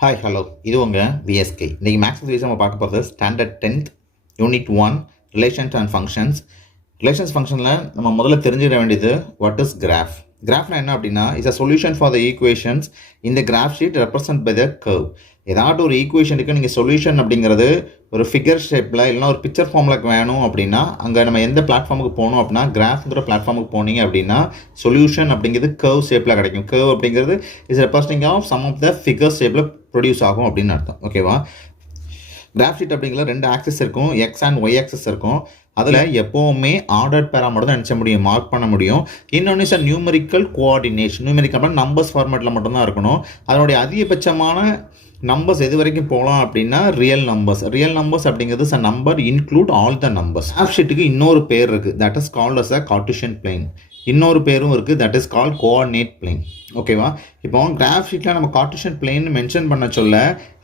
Hi hello இது உங்கள் VSK. இன்றைக்கி மேக்ஸ் ஃபிசிக்ஸ் நம்ம பார்க்க போகிறது standard 10th unit 1 relations and functions. Relations ஃபங்க்ஷனில் நம்ம முதல்ல தெரிஞ்சுக்க வேண்டியது வாட் இஸ் கிராஃப். கிராஃப்னா என்ன அப்படின்னா is a solution for the equations இந்த graph sheet represent by the curve. ஏதாட்டும் ஒரு ஈக்குவேஷனுக்கு நீங்கள் சொல்யூஷன் அப்படிங்கிறது ஒரு ஃபிகர் ஷேப்பில் இல்லைனா ஒரு பிக்சர் ஃபார்மில் வேணும் அப்படின்னா அங்கே நம்ம எந்த பிளாட்ஃபார்முக்கு போகணும் அப்படின்னா கிராஃப்ங்கிற பிளாட்ஃபார்முக்கு போனீங்க அப்படின்னா சொல்யூஷன் அப்படிங்கிறது கர்வ் ஷேப்பில் கிடைக்கும். கர்வ் அப்படிங்கிறது is representing of some of the figure ஷேப்பில் ப்ரொடியூஸ் ஆகும் அப்படின்னு அர்த்தம். ஓகேவா? கிராஃப் ஷீட் அப்படிங்கிற ரெண்டு ஆக்சஸ் இருக்கும், எக்ஸ் அண்ட் ஒய் ஆக்சஸ் இருக்கும். அதில் எப்போவுமே ஆர்டர் பேரா மட்டும் தான் நினச்ச முடியும், மார்க் பண்ண முடியும். இன்னொன்று இஸ் நியூமரிக்கல் கோஆர்டினேஷன். நியூமரிக்கல் அப்படின்னா நம்பர்ஸ் ஃபார்மேட்டில் மட்டும்தான் இருக்கணும். அதனுடைய அதிகபட்சமான நம்பர்ஸ் எது வரைக்கும் போகலாம் அப்படின்னா ரியல் நம்பர்ஸ். ரியல் நம்பர்ஸ் அப்படிங்கிறது ச number include all the numbers. Graph ஷீட்டுக்கு இன்னொரு பேர் இருக்குது, that is called as a Cartesian plane. இன்னொரு பேரும் இருக்குது, that is called coordinate plane. ஓகேவா? இப்போ கிராஃப் ஷீட்டில் நம்ம கார்ட்டீசியன் பிளேன் மென்ஷன் பண்ண சொல்ல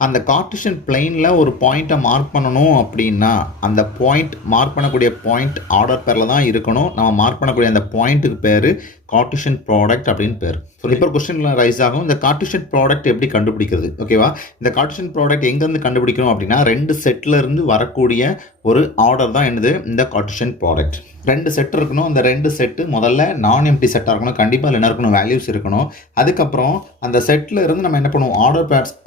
அந்த கார்ட்டீசியன் பிளேனில் ஒரு பாயிண்ட்டை மார்க் பண்ணணும் அப்படின்னா அந்த பாயிண்ட் மார்க் பண்ணக்கூடிய பாயிண்ட் ஆர்டர் பேரில் தான் இருக்கணும். நம்ம மார்க் பண்ணக்கூடிய அந்த பாயிண்ட்டுக்கு பேர் கார்ட்டீசியன் ப்ராடக்ட் அப்படின்னு பேர். ஸோ இப்போ கொஸ்டின்ல ரைஸ் ஆகும், இந்த கார்ட்டீசியன் ப்ராடக்ட் எப்படி கண்டுபிடிக்கிறது? ஓகேவா? இந்த கார்ட்டீசியன் ப்ராடக்ட் எங்கேருந்து கண்டுபிடிக்கணும் அப்படின்னா ரெண்டு செட்டில் இருந்து வரக்கூடிய ஒரு ஆர்டர் தான் என்னது இந்த கார்ட்டீசியன் ப்ராடக்ட். ரெண்டு செட் இருக்கணும். அந்த ரெண்டு செட்டு முதல்ல நான் எம்டி செட்டாக இருக்கணும், கண்டிப்பாக அதில் என்ன இருக்கணும், வேல்யூஸ் இருக்கணும். அதுக்கப்புறம் அந்த செட்டில் இருந்து நம்ம என்ன பண்ணுவோம்,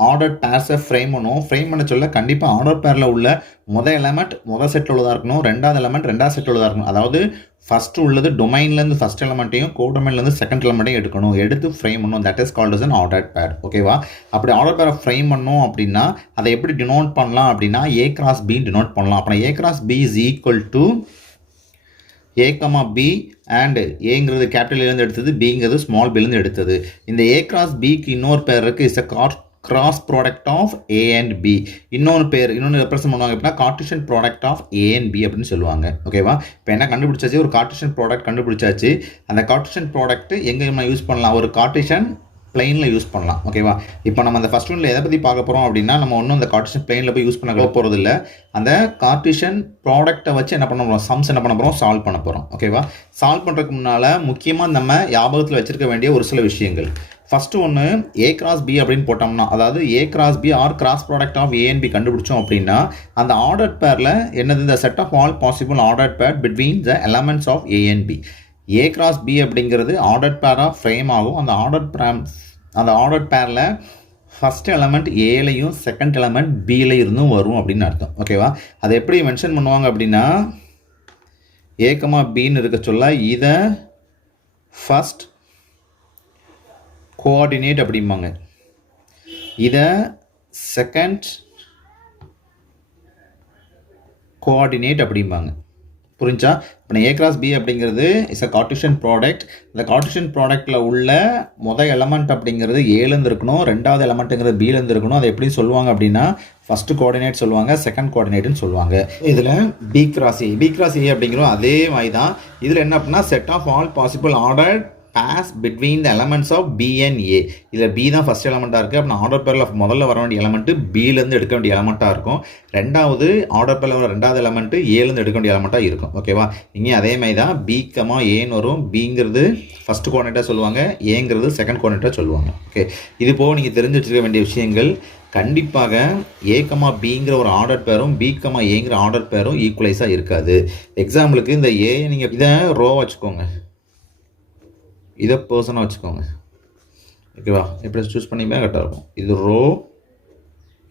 ஆர்டர் பேர்ஸை ஃப்ரேம் பண்ணுவோம். ஃப்ரேம் பண்ண சொல்ல கண்டிப்பாக ஆர்டர் பேரில் உள்ள முதல் எலமெண்ட் முதல் செட்டில் உள்ளதாக இருக்கணும், ரெண்டாவது எலமெண்ட் ரெண்டாவது செட்டில் உள்ளதாக இருக்கணும். அதாவது ஃபஸ்ட்டு உள்ளது டொமைன்லேருந்து ஃபஸ்ட் எலமெண்ட்டையும் கோடொமைன்லேருந்து செகண்ட் எலமெண்ட்டையும் எடுத்து ஃப்ரேம் பண்ணணும். That is called as an order pair. ஓகேவா? அப்படி ஆர்டர் பேரை ஃப்ரேம் பண்ணோம் அப்படின்னா அதை எப்படி டினோட் பண்ணலாம் அப்படின்னா ஏ கிராஸ் பி டினோட் பண்ணலாம். அப்புறம் A cross B is equal to A comma B and ஏங்கிறது கேபிட்டல் ஏலேருந்து எடுத்தது, பிங்கிறது ஸ்மால் பிலேருந்து எடுத்தது. இந்த ஏ கிராஸ் பிக்கு இன்னொரு பேர் இருக்குது, is a cross product of A and B. இன்னொன்று ரெப்ரசன்ட் பண்ணுவாங்க அப்படின்னா Cartesian product of A and B அப்படின்னு சொல்லுவாங்க. ஓகேவா? இப்போ என்ன கண்டுபிடிச்சாச்சு, ஒரு கார்ட்டீசியன் ப்ராடக்ட் கண்டுபிடிச்சாச்சு. அந்த கார்ட்டீசியன் ப்ராடக்ட் எங்கே நம்ம யூஸ் பண்ணலாம், ஒரு கார்ட்டீசியன் பிளெயினில் யூஸ் பண்ணலாம். ஓகேவா? இப்போ நம்ம அந்த ஃபஸ்ட் ஒன்றில் எதை பற்றி பார்க்க போகிறோம் அப்படின்னா நம்ம ஒன்றும் அந்த கார்ட்டீசியன் பிளெயினில் போய் யூஸ் பண்ண போகிறது இல்லை. அந்த கார்ட்டீசியன் ப்ராடக்ட்டை வச்சு என்ன பண்ண போகிறோம், சம்ஸ் என்ன பண்ண போகிறோம், சால்வ் பண்ண போகிறோம். ஓகேவா? சால்வ் பண்ணுறதுக்கு முன்னால் முக்கியமாக நம்ம ஞாபகத்தில் வச்சிருக்க வேண்டிய ஒரு சில விஷயங்கள். ஃபஸ்ட்டு ஒன்று ஏ கிராஸ் பி அப்படின்னு போட்டோம்னா, அதாவது A cross B or cross product of A and B கண்டுபிடிச்சோம் அப்படின்னா அந்த ஆர்டர் பேரில் என்னது, இந்த set of all possible order pair between the elements of A and B. A cross B அப்படிங்கிறது ஆர்டர் பேராக ஃப்ரேம் ஆகும். அந்த ஆர்டர் பேரில் ஃபஸ்ட் எலமெண்ட் ஏலையும் செகண்ட் எலமெண்ட் பியில் இருந்தும் வரும் அப்படின்னு அர்த்தம். ஓகேவா? அதை எப்படி மென்ஷன் பண்ணுவாங்க அப்படின்னா ஏ கமா பின்னு இருக்க சொல்ல இதை ஃபஸ்ட் கோஆர்டினேட் அப்படிம்பாங்க, இதை செகண்ட் கோஆர்டினேட் அப்படிம்பாங்க. புரிஞ்சா? இப்போ ஏ கிராஸ் பி அப்படிங்கிறது இஸ் அ கார்ட்டீசியன் ப்ராடக்ட். இந்த கார்ட்டீசியன் ப்ராடக்டில் உள்ள முதல் எலமெண்ட் அப்படிங்கிறது ஏலேருந்து இருக்கணும், ரெண்டாவது எலமெண்ட்டுங்கிறது பிலேருந்து இருக்கணும். அதை எப்படி சொல்லுவாங்க அப்படின்னா ஃபஸ்ட்டு கோஆர்டினேட் சொல்லுவாங்க, செகண்ட் கோஆர்டினேட்னு சொல்லுவாங்க. இதில் பி கிராஸ் ஏ அப்படிங்கிறோம் அதே மாதிரி தான். இதில் என்ன அப்படின்னா set of all possible order pass between the elements of B and A. இதில் B தான் ஃபஸ்ட் எலமெண்ட்டாக இருக்குது. அப்படின்னா ஆர்டர் பேரில் முதல்ல வர வேண்டிய எலமெண்ட்டு பிலேருந்து எடுக்க வேண்டிய எலமெண்ட்டாக இருக்கும். ரெண்டாவது ஆர்டர் பேரில் வர ரெண்டாவது எலமெண்ட்டு ஏலேருந்து எடுக்க வேண்டிய எலமெண்ட்டாக இருக்கும். ஓகேவா? இங்கே அதே மாதிரி தான் பி கமா ஏன்னு வரும். பிங்கிறது ஃபஸ்ட் கோஆர்டினேட்டாக சொல்லுவாங்க, ஏங்கிறது செகண்ட் கோஆர்டினேட்டாக சொல்லுவாங்க. ஓகே, இது போக நீங்கள் தெரிஞ்சு வச்சுருக்க வேண்டிய விஷயங்கள். கண்டிப்பாக ஏ கமா பிங்கிற ஒரு ஆர்டர் பேரும் பி கமா ஏங்கிற ஆர்டர் பேரும் ஈக்குவலைஸாக இருக்காது. எக்ஸாம்பிளுக்கு இந்த ஏ நீங்கள் இதை ரோ வச்சுக்கோங்க, இதை பர்சனாக வச்சுக்கோங்க. ஓகேவா? எப்படி சூஸ் பண்ணிப்பா கரெக்டாக இருக்கும். இது ரோ,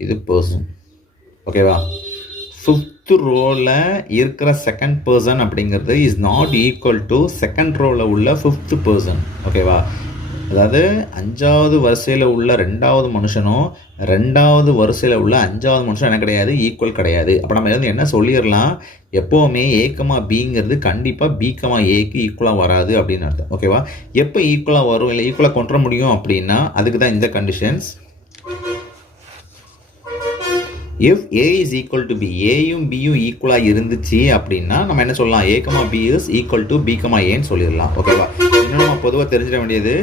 இது பர்சன். ஓகேவா? ஃபிஃப்த் ரோவில் இருக்கிற செகண்ட் பர்சன் அப்படிங்கிறது is not equal to second ரோவில் உள்ள ஃபிஃப்த் பர்சன். ஓகேவா? அதாவது அஞ்சாவது வரிசையில் உள்ள ரெண்டாவது மனுஷனும் ரெண்டாவது வரிசையில் உள்ள அஞ்சாவது மனுஷன் என்ன கிடையாது, ஈக்குவல் கிடையாது. அப்போ நம்ம வந்து என்ன சொல்லிடலாம், எப்போவுமே ஏ கமா பிங்கிறது கண்டிப்பாக பி கமா ஏக்கு ஈக்குவலாக வராது அப்படின்னு அர்த்தம். ஓகேவா? எப்போ ஈக்குவலாக வரும் இல்லை ஈக்குவலாக கொண்டு வர முடியும் அப்படின்னா அதுக்கு தான் இந்த conditions. If A is equal to B, ஏயும் பியும் ஈக்குவலாக இருந்துச்சு அப்படின்னா நம்ம என்ன சொல்லலாம், A comma B is equal to B comma ஏன்னு சொல்லிடலாம். ஓகேவா? இன்னும் நம்ம பொதுவாக தெரிஞ்சிட வேண்டியது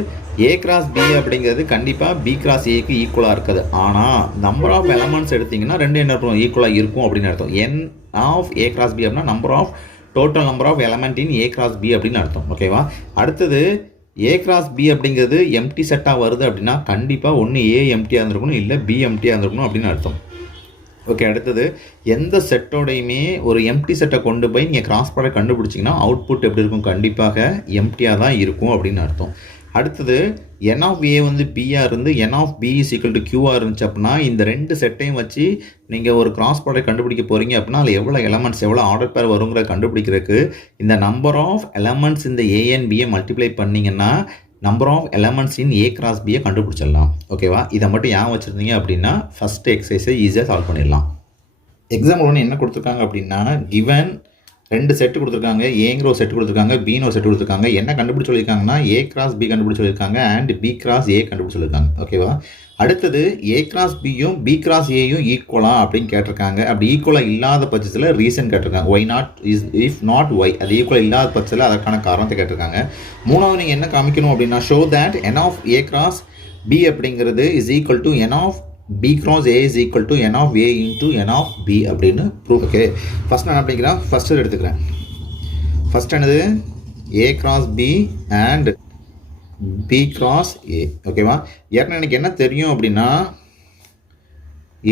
ஏ கிராஸ் பி அப்படிங்கிறது கண்டிப்பாக பி கிராஸ் ஏக்கு ஈக்குவலாக இருக்குது. ஆனால் நம்பர் ஆஃப் எலமெண்ட்ஸ் எடுத்திங்கன்னா ரெண்டு என்ன இருக்கும், ஈக்குவலாக இருக்கும் அப்படின்னு அர்த்தம். N of A cross B அப்படின்னா number of total number of element in A cross B அப்படின்னு அர்த்தம். ஓகேவா? அடுத்தது ஏ கிராஸ் பி அப்படிங்கிறது எம்டி செட்டாக வருது அப்படின்னா கண்டிப்பாக ஒன்று ஏ எம்டியாக இருந்திருக்கணும், இல்லை பி எம்டியாக இருந்திருக்கணும் அப்படின்னு அர்த்தம். ஓகே, அடுத்தது எந்த செட்டோடையுமே ஒரு எம்டி செட்டை கொண்டு போய் நீங்கள் கிராஸ் ப்ராடக்ட் கண்டுபிடிச்சிங்கன்னா அவுட்புட் எப்படி இருக்கும்? கண்டிப்பாக எம்டியாக தான் இருக்கும் அப்படின்னு அர்த்தம். அடுத்தது என் ஆஃப் ஏ வந்து பியாக இருந்து N of B is equal to கியூவாக இருந்துச்சு அப்படின்னா இந்த ரெண்டு செட்டையும் வச்சு நீங்கள் ஒரு கிராஸ் ப்ராடக்ட் கண்டுபிடிக்க போகிறீங்க அப்படின்னா அதில் எவ்வளோ எலமெண்ட்ஸ் எவ்வளோ ஆர்டர் பேர் வருங்கிற கண்டுபிடிக்கிறதுக்கு இந்த நம்பர் ஆஃப் எலமெண்ட்ஸ் இந்த ஏஎன் பியை மல்டிப்ளை பண்ணிங்கன்னா number of elements in A cross பியை கண்டுபிடிச்சிடலாம். ஓகேவா? இதை மட்டும் ஏன் வச்சுருந்தீங்க அப்படின்னா ஃபஸ்ட்டு எக்ஸசைஸை ஈஸியாக சால்வ் பண்ணிடலாம். எக்ஸாம்பிள் ஒன்று என்ன கொடுத்துருக்காங்க அப்படின்னா கிவன் 2 செட்டு கொடுத்துருக்காங்க, ஏங்கிற ஒரு செட்டு கொடுத்துருக்காங்க, பின்னு ஒரு செட்டு கொடுத்துருக்காங்க. என்ன கண்டுபிடிச்சி சொல்லியிருக்காங்கன்னா ஏ கிராஸ் பி கண்டுபிடிச்சி சொல்லியிருக்காங்க அண்ட் பி கிராஸ் ஏ கண்டுபிடிச்சி சொல்லியிருக்காங்க. ஓகேவா? அடுத்தது ஏ கிராஸ் பியும் பி கிராஸ் ஏயும் ஈக்குவலா அப்படின்னு கேட்டிருக்காங்க. அப்படி ஈக்குவலாக இல்லாத பட்சத்தில் ரீசன் கேட்டிருக்காங்க. Why not if not why, அது ஈக்குவலாக இல்லாத பட்சத்தில் அதற்கான காரணத்தை கேட்டிருக்காங்க. மூணாவது நீங்கள் என்ன காமிக்கணும் அப்படின்னா show that n of A cross B அப்படிங்கிறது is equal to n of b cross a is equal to n of a into n of b அப்படின்னு ப்ரூஃப். ஓகே, ஃபஸ்ட் நான் அப்படிங்கிறேன், ஃபஸ்ட்டு எடுத்துக்கிறேன். ஃபஸ்ட் என்னது a cross b and b cross a. ஓகேவா? ஏற்கனவே எனக்கு என்ன தெரியும் அப்படின்னா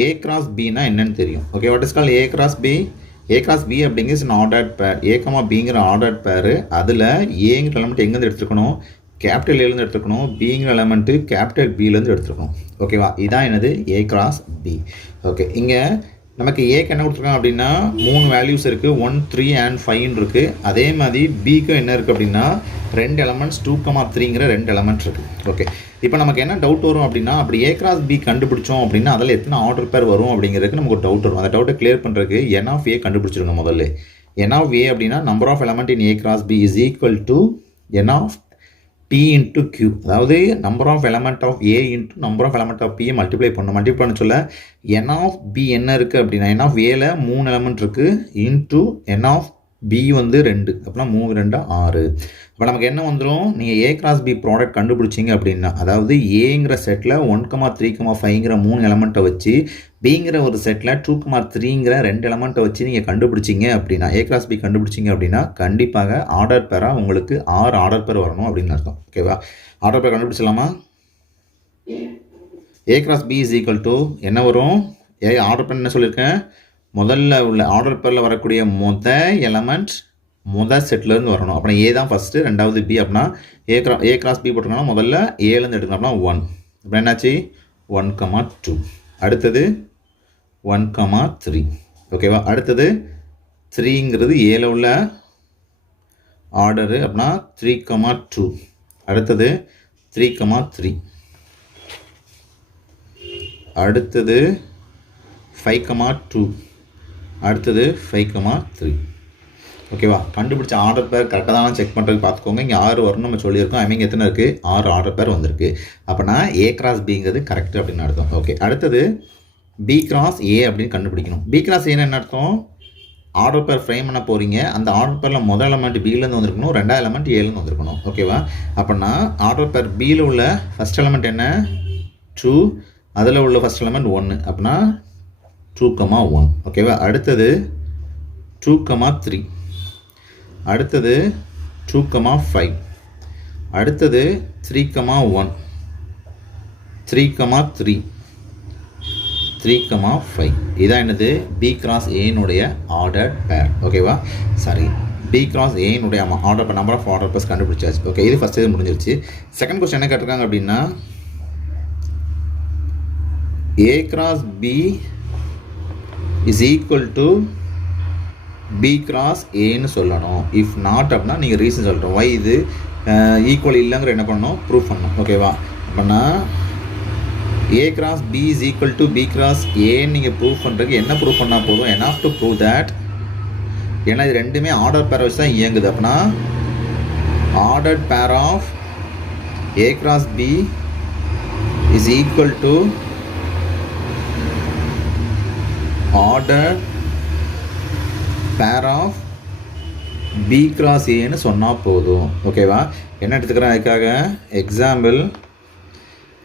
a cross b னா என்னன்னு தெரியும். Okay, what is call a cross b? a cross b அப்படிங்கிறது an ordered pair. a, bங்கிற ordered pair. அதில் ஏங்கிற எலமெண்ட் எங்கேருந்து எடுத்துக்கணும்? கேபிட்டல் ஏலேருந்து எடுத்துக்கணும், பிங்கிற எலமெண்ட்டு கேபிட்டல் பிலேருந்து எடுத்துக்கணும். ஓகேவா? இதான் என்னது ஏ கிராஸ் பி. ஓகே, இங்கே நமக்கு ஏக்கு என்ன கொடுத்துருக்காங்க அப்படின்னா 3 வேல்யூஸ் இருக்குது, 1, 3 and 5 இருக்குது. அதே மாதிரி பிக்கு என்ன இருக்குது அப்படின்னா 2 எலமெண்ட்ஸ் 2, 3ங்கிற 2 எலமெண்ட் இருக்குது. ஓகே, இப்போ நமக்கு என்ன டவுட் வரும் அப்படின்னா அப்படி ஏ கிராஸ் பி கண்டுபிடிச்சோம் அப்படின்னா அதில் எத்தனை ஆர்டர் பேர் வரும் அப்படிங்கிறதுக்கு நமக்கு ஒரு டவுட் வரும். அந்த டவுட்டை கிளியர் பண்ணுறதுக்கு என் ஆஃப் ஏ கண்டுபிடிச்சிருங்க முதல்ல. என் ஆஃப் ஏ அப்படின்னா number of element in A cross B is equal to n of p into q. அதாவது number of element of a into number of element of p multiply பண்ண சொல்ல n of b என்ன இருக்குது அப்படின்னா n of ஏல 3 element இருக்குது into n of b வந்து 2, அப்படின்னா 3, 2, 6. இப்போ நமக்கு என்ன வந்துடும்? நீங்கள் ஏ கிராஸ் பி ப்ராடக்ட் கண்டுபிடிச்சிங்க அப்படின்னா அதாவது ஏங்கிற செட்டில் 1, 3, 5ங்கிற 3 எலமெண்ட்டை வச்சு பிங்கிற ஒரு செட்டில் 2, 3ங்கிற 2 எலமெண்ட்டை வச்சு நீங்கள் கண்டுபிடிச்சிங்க அப்படின்னா ஏ கிராஸ் பி கண்டுபிடிச்சிங்க அப்படின்னா கண்டிப்பாக ஆர்டர் பேராக உங்களுக்கு 6 ஆர்டர் பேர் வரணும் அப்படின்னு அர்த்தம். ஓகேவா? ஆர்டர் பேர் கண்டுபிடிச்சலாமா? A cross B is equal to என்ன வரும்? ஆர்டர் பேர் என்ன சொல்லியிருக்கேன்? முதல்ல உள்ள ஆர்டர் பேரில் வரக்கூடிய எலமெண்ட் முதல் செட்லேருந்து வரணும். அப்புறம் ஏ தான் ஃபஸ்ட்டு, ரெண்டாவது பி. அப்படின்னா ஏ கிராஸ் பி போட்டிருக்கோம்னா முதல்ல ஏலேருந்து எடுக்கணும். அப்படின்னா 1. அப்புறம் என்னாச்சு? 1, 2. அடுத்தது 1, 3. ஓகேவா? அடுத்தது 3ங்கிறது ஏல உள்ள ஆர்டரு. அப்படின்னா 3, 2. அடுத்தது 3, 3. அடுத்தது 5, 2. அடுத்தது 5, 3. ஓகேவா? கண்டுபிடிச்ச ஆர்டர் பேர் கரெக்டாக தான் செக் பண்ணுறதுக்கு பார்த்துக்கோங்க. இங்கே 6 வரணும் நம்ம சொல்லியிருக்கோம். ஐ மீன் எத்தனை இருக்குது? 6 ஆர்டர் பேர் வந்திருக்கு. அப்போனா ஏ கிராஸ் பிங்கிறது கரெக்ட் அப்படின்னு அர்த்தம். ஓகே, அடுத்தது பி கிராஸ் ஏ அப்படின்னு கண்டுபிடிக்கணும். பி கிராஸ் ஏன்னு என்ன அர்த்தம்? ஆர்டர் பேர் ஃப்ரேம் பண்ண போகிறீங்க. அந்த ஆர்டர் பேரில் முதல் எலமெண்ட் பிலேருந்து வந்திருக்கணும், ரெண்டாவது எலமெண்ட் ஏலேருந்து வந்திருக்கணும். ஓகேவா? அப்படின்னா ஆர்டர் பேர் பியில் உள்ள ஃபஸ்ட் எலமெண்ட் என்ன? 2. அதில் உள்ள ஃபஸ்ட் எலமெண்ட் 1. அப்படின்னா 2, 1. ஓகேவா? அடுத்தது 2, 3. அடுத்தது 2, 5. அடுத்தது 3, 1. 3, 3. 3, 5. இதான் என்னது? பி கிராஸ் ஏனுடைய ஆர்டர் பேர். ஓகேவா? சரி, பி கிராஸ் ஏனுடைய order pair number of order pairs கண்டுபிடிச்சாச்சு. ஓகே, இது ஃபஸ்ட் இது முடிஞ்சிருச்சு. செகண்ட் கொஸ்டின் என்ன கேட்டிருக்காங்க அப்படின்னா ஏ cross B is equal to B cross ஏன்னு சொல்லணும். இஃப் நாட் அப்படின்னா நீங்கள் ரீசன் சொல்கிறோம். ஒய் இது ஈக்குவல் இல்லைங்கிற என்ன பண்ணணும்? ப்ரூஃப் பண்ணணும். ஓகேவா? அப்படின்னா ஏ cross B is equal to B cross ஏன்னு நீங்கள் ப்ரூஃப் பண்ணுறதுக்கு என்ன ப்ரூஃப் பண்ணால் போதும்? Enough to prove that. ஏன்னா இது ரெண்டுமே ஆர்டர் பேரை வச்சு தான் இயங்குது. அப்படின்னா ordered pair of A cross B is equal to order pair of B cross ஏன்னு சொன்னால் போதும். ஓகேவா? என்ன எடுத்துக்கிறேன் அதுக்காக? எக்ஸாம்பிள்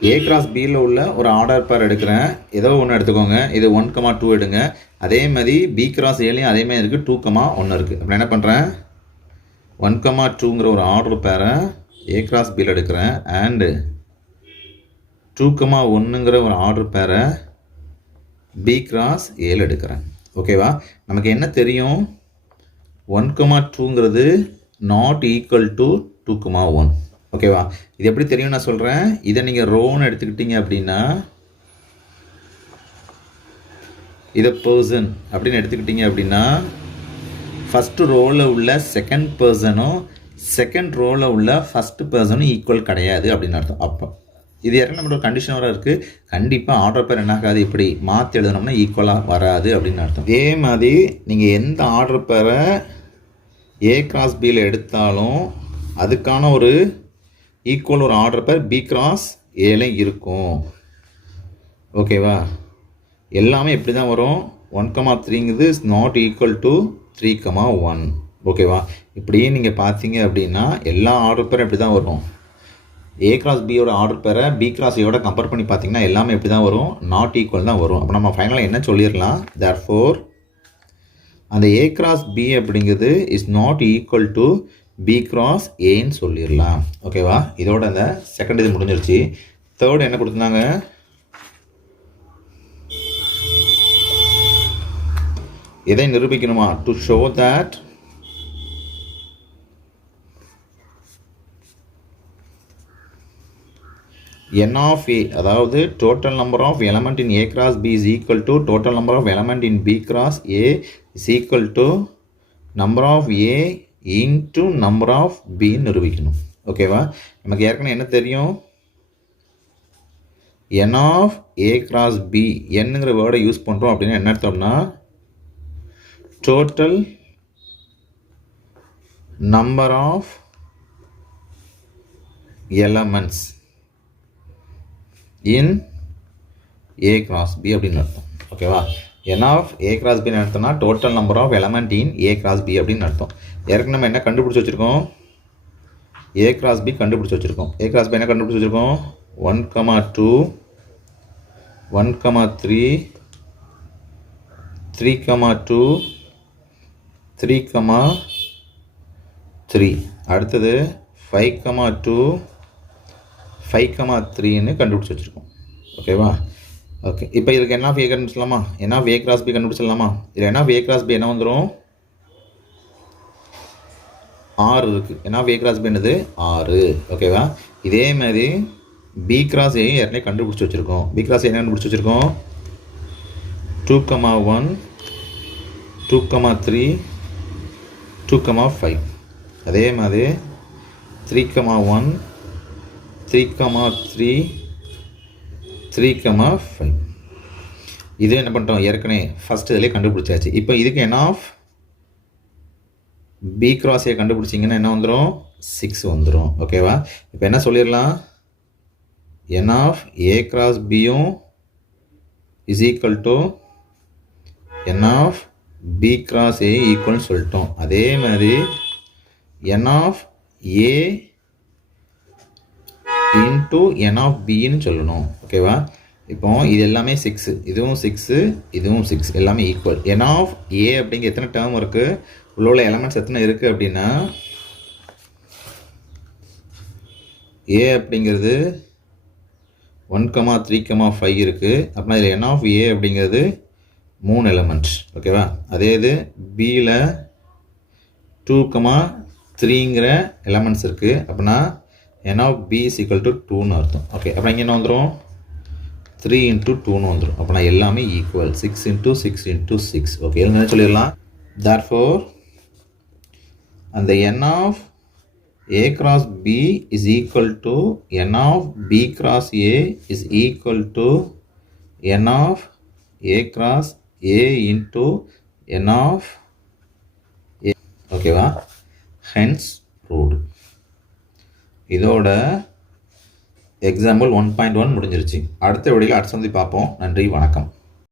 ஏ கிராஸ் பியில் உள்ள ஒரு ஆர்டர் பேர் எடுக்கிறேன். ஏதோ ஒன்று எடுத்துக்கோங்க. இது 1, 2 எடுங்க. அதே மாதிரி பி கிராஸ் ஏலையும் அதே மாதிரி இருக்குது, 2, 1 இருக்குது. அப்புறம் என்ன பண்ணுறேன்? 1, 2ங்கிற ஒரு ஆர்டர் பேரை ஏ கிராஸ் பியில் எடுக்கிறேன் அண்டு 2,1ங்கிற ஒரு ஆர்டர் பேரை பி கிராஸ் ஏல எடுக்கிறேன். ஓகேவா? நமக்கு என்ன தெரியும்? 1,2ங்கிறது நாட் ஈக்குவல் டு 2,1. ஓகேவா? இது எப்படி தெரியும் நான் சொல்கிறேன். இதை நீங்கள் ரோன்னு எடுத்துக்கிட்டீங்க அப்படின்னா இதை பர்சன் அப்படின்னு எடுத்துக்கிட்டீங்க அப்படின்னா ஃபஸ்ட்டு ரோவில் உள்ள செகண்ட் பர்சனும் செகண்ட் ரோவில் உள்ள ஃபஸ்ட்டு பர்சனும் ஈக்குவல் கிடையாது அப்படின்னு அர்த்தம். அப்போ இது ஏற்கனவே நம்மளோட கண்டிஷன் வர இருக்குது. கண்டிப்பாக ஆர்டர் பேர் என்ன ஆகாது, இப்படி மாற்றி எழுதணும்னா ஈக்குவலாக வராது அப்படின்னு அர்த்தம். இதே மாதிரி நீங்கள் எந்த ஆர்டர் பேரை ஏ கிராஸ் பியில் எடுத்தாலும் அதுக்கான ஒரு ஈக்குவல் ஒரு ஆர்டர் பேர் பி கிராஸ் ஏல இருக்கும். ஓகேவா? எல்லாமே எப்படி தான் வரும்? 1,3ங்கிறது இஸ் நாட் ஈக்குவல் டு 3,1. ஓகேவா? இப்படியே நீங்கள் பார்த்தீங்க அப்படின்னா எல்லா ஆர்டர் பேரும் எப்படி தான் வரும்? ஏ கிராஸ் பியோட ஆர்டர் பேரை பி கிராஸ் ஏயோட கம்பேர் பண்ணி பார்த்தீங்கன்னா எல்லாமே எப்படி தான் வரும்? நாட் ஈக்குவல் தான் வரும். அப்போ நம்ம ஃபைனலாக என்ன சொல்லிடலாம்? தேர்ஃபோர் அந்த ஏ கிராஸ் பி அப்படிங்கிறது is not equal to B cross ஏன்னு சொல்லிடலாம். ஓகேவா? இதோட அந்த செகண்ட் இது முடிஞ்சிருச்சு. தேர்ட் என்ன கொடுத்துருந்தாங்க? இதை நிரூபிக்கணுமா? To show that n of a, அதாவது total number of element in a cross b is equal to total number of element in b cross a is equal to number of a into number of b நிரூபிக்கணும். ஓகேவா? நமக்கு ஏற்கனவே என்ன தெரியும்? n of a cross b, என்னங்கிற வேர்டை use பண்ணுறோம் அப்படின்னா என்ன அர்த்தம்னா total number of elements in a cross b அப்படின்னு அர்த்தம். ஓகேவா? n of a cross b அர்த்தம்னா total number of element in a cross b அப்படின்னு அர்த்தம். ஏற்கனவே நம்ம என்ன கண்டுபிடிச்சி வச்சுருக்கோம்? a cross b கண்டுபிடிச்சி வச்சுருக்கோம். a cross b என்ன கண்டுபிடிச்சி வச்சுருக்கோம்? 1,2 1,3 3,2 3,3 அடுத்தது 5,2 5,3ன்னு கண்டுபிடிச்சி வச்சுருக்கோம். ஓகேவா? ஓகே, இப்போ இதுக்கு என்ன ஏ கண்டுபிடிச்சலாமா? என்ன ஏ கிராஸ் பி கண்டுபிடிச்சிடலாமா? இதில் என்ன ஏ கிராஸ் பி என்ன வந்துடும்? 6 இருக்குது. என்ன ஏ கிராஸ் பி என்னது? 6. ஓகேவா? இதே மாதிரி பி கிராஸ் ஏயும் ஏற்கனவே கண்டுபிடிச்சி வச்சுருக்கோம். பி கிராஸ் என்ன கண்டுபிடிச்சி வச்சுருக்கோம்? 2,1 2,3 2,5. அதே மாதிரி 3,1 3,3 3,5. இது என்ன பண்ணிட்டோம்? ஏற்கனவே ஃபஸ்ட் இதிலே கண்டுபிடிச்சாச்சு. இப்போ இதுக்கு என்ன ஆஃப் பி கிராஸ் ஏ கண்டுபிடிச்சிங்கன்னா என்ன வந்துடும்? 6 வந்துடும். ஓகேவா? இப்போ என்ன சொல்லிடலாம்? n ஆஃப் ஏ கிராஸ் பியும் is equal to n of B cross a ஈக்குவல்னு சொல்லிட்டோம். அதே மாதிரி n of a into n of பின்னு சொல்லணும். ஓகேவா? இப்போ இது எல்லாமே 6, இதுவும் 6 இதுவும் 6, எல்லாமே ஈக்குவல். n ஆஃப் ஏ அப்படிங்கிற எத்தனை டேர்ம் இருக்குது? உள்ள எலமெண்ட்ஸ் எத்தனை இருக்குது அப்படின்னா ஏ அப்படிங்கிறது 1,3,5 இருக்குது. அப்படின்னா இதில் n ஆஃப் ஏ அப்படிங்கிறது 3 எலமெண்ட். ஓகேவா? அதே இது பியில் 2,3ங்கிற எலமெண்ட்ஸ் இருக்குது. அப்படின்னா n of b is equal to 2ன்னு அர்த்தம். ஓகே, அப்புறம் இங்கே என்ன வந்துடும்? 3 into 2ன்னு வந்துடும். அப்படின்னா எல்லாமே ஈக்குவல். 6 into 6 into 6. ஓகே, என்ன சொல்லிடலாம்? therefore அந்த n of a cross b is equal to n of b cross a is equal to n of a cross a into n of a. ஓகேவா? hence proved. இதோட example 1.1 முடிஞ்சிருச்சு. அடுத்த வீடியோவில் அடுத்த சந்தி பார்ப்போம். நன்றி, வணக்கம்.